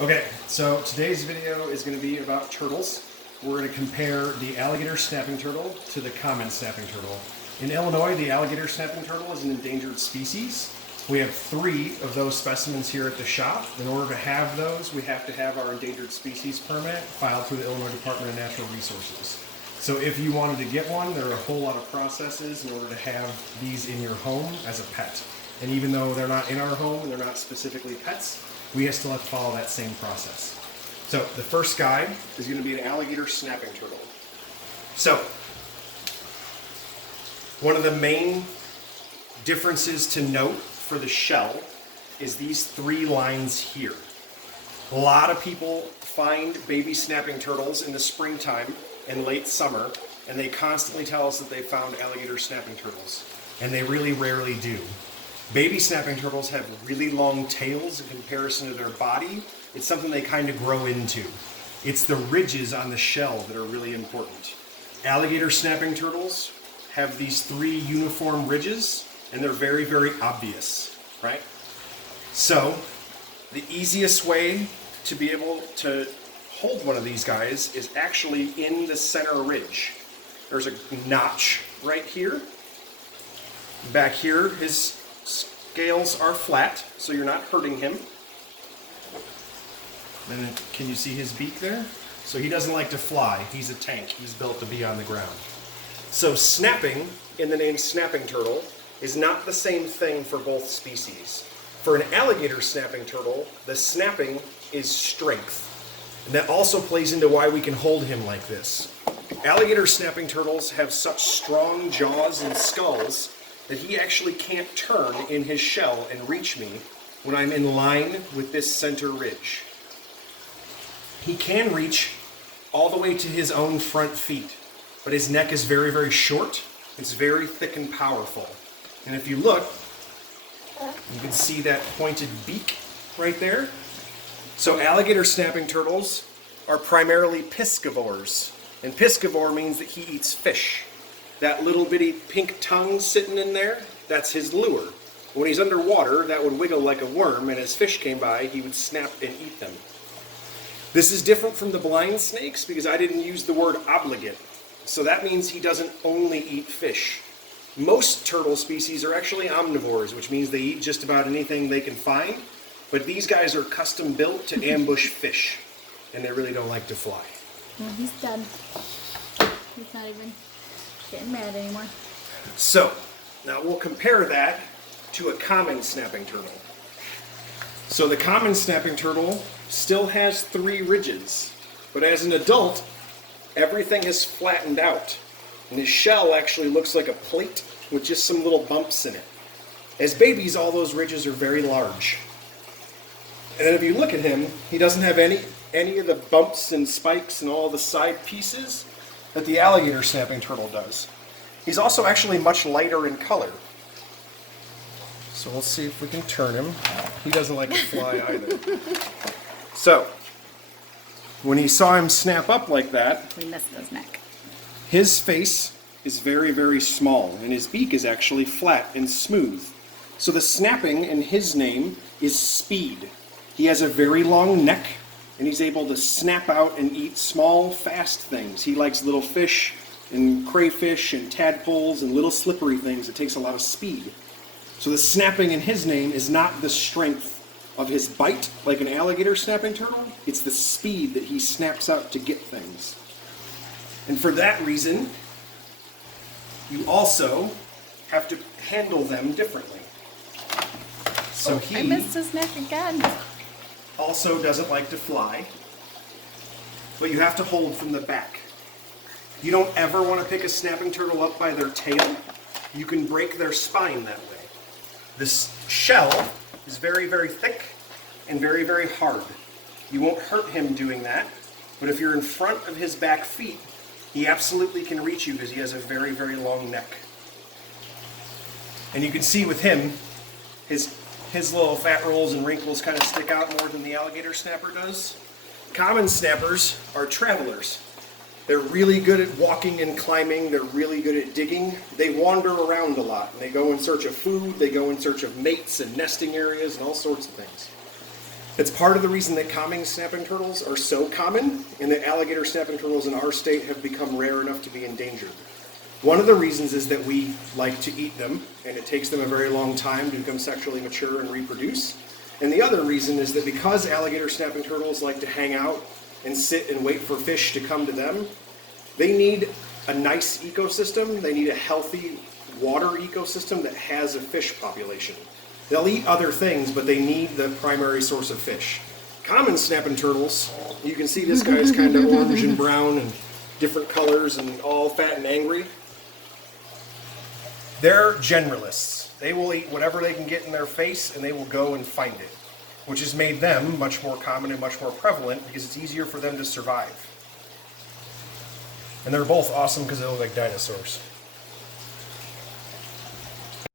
Okay, so today's video is going to be about turtles. We're going to compare the alligator snapping turtle to the common snapping turtle. In Illinois, the alligator snapping turtle is an endangered species. We have 3 of those specimens here at the shop. In order to have those, we have to have our endangered species permit filed through the Illinois Department of Natural Resources. So if you wanted to get one, there are a whole lot of processes in order to have these in your home as a pet. And even though they're not in our home and they're not specifically pets, we still have to follow that same process. So the first guy is going to be an alligator snapping turtle. So one of the main differences to note for the shell is these 3 lines here. A lot of people find baby snapping turtles in the springtime and late summer, and they constantly tell us that they found alligator snapping turtles, and they really rarely do. Baby snapping turtles have really long tails in comparison to their body. It's something they kind of grow into. It's the ridges on the shell that are really important. Alligator snapping turtles have these 3 uniform ridges, and they're very, very obvious, right? So the easiest way to be able to hold one of these guys is actually in the center ridge. There's a notch right here. Back here, his scales are flat, so you're not hurting him. And can you see his beak there? So he doesn't like to fly. He's a tank. He's built to be on the ground. So snapping, in the name snapping turtle, is not the same thing for both species. For an alligator snapping turtle, the snapping is strength. And that also plays into why we can hold him like this. Alligator snapping turtles have such strong jaws and skulls that he actually can't turn in his shell and reach me when I'm in line with this center ridge. He can reach all the way to his own front feet, but his neck is very, very short. It's very thick and powerful. And if you look, you can see that pointed beak right there. So alligator snapping turtles are primarily piscivores. And piscivore means that he eats fish. That little bitty pink tongue sitting in there, that's his lure. When he's underwater, that would wiggle like a worm, and as fish came by, he would snap and eat them. This is different from the blind snakes because I didn't use the word obligate. So that means he doesn't only eat fish. Most turtle species are actually omnivores, which means they eat just about anything they can find. But these guys are custom built to ambush fish, and they really don't like to fly. Well, he's done. He's not even getting mad anymore. So, now we'll compare that to a common snapping turtle. So the common snapping turtle still has 3 ridges, but as an adult, everything has flattened out. And his shell actually looks like a plate with just some little bumps in it. As babies, all those ridges are very large. And then if you look at him, he doesn't have any of the bumps and spikes and all the side pieces that the alligator snapping turtle does. He's also actually much lighter in color. So we'll see if we can turn him. He doesn't like to fly either. So, when he saw him snap up like that, We missed his neck. his face is very, very small, and his beak is actually flat and smooth. So the snapping in his name is speed. He has a very long neck, and he's able to snap out and eat small, fast things. He likes little fish and crayfish and tadpoles and little slippery things. It takes a lot of speed. So the snapping in his name is not the strength of his bite like an alligator snapping turtle. It's the speed that he snaps out to get things. And for that reason, you also have to handle them differently. So I missed his neck again. also doesn't like to fly, but you have to hold from the back. You don't ever want to pick a snapping turtle up by their tail. You can break their spine that way. This shell is very, very thick and very, very hard. You won't hurt him doing that, but if you're in front of his back feet, he absolutely can reach you because he has a very, very long neck. And you can see with him, his little fat rolls and wrinkles kind of stick out more than the alligator snapper does. Common snappers are travelers. They're really good at walking and climbing. They're really good at digging. They wander around a lot, and they go in search of food. They go in search of mates and nesting areas and all sorts of things. It's part of the reason that common snapping turtles are so common, and that alligator snapping turtles in our state have become rare enough to be endangered. One of the reasons is that we like to eat them, and it takes them a very long time to become sexually mature and reproduce. And the other reason is that because alligator snapping turtles like to hang out and sit and wait for fish to come to them, they need a nice ecosystem. They need a healthy water ecosystem that has a fish population. They'll eat other things, but they need the primary source of fish. Common snapping turtles, you can see this guy's kind of orange and brown and different colors and all fat and angry. They're generalists. They will eat whatever they can get in their face, and they will go and find it, which has made them much more common and much more prevalent because it's easier for them to survive. And they're both awesome because they look like dinosaurs.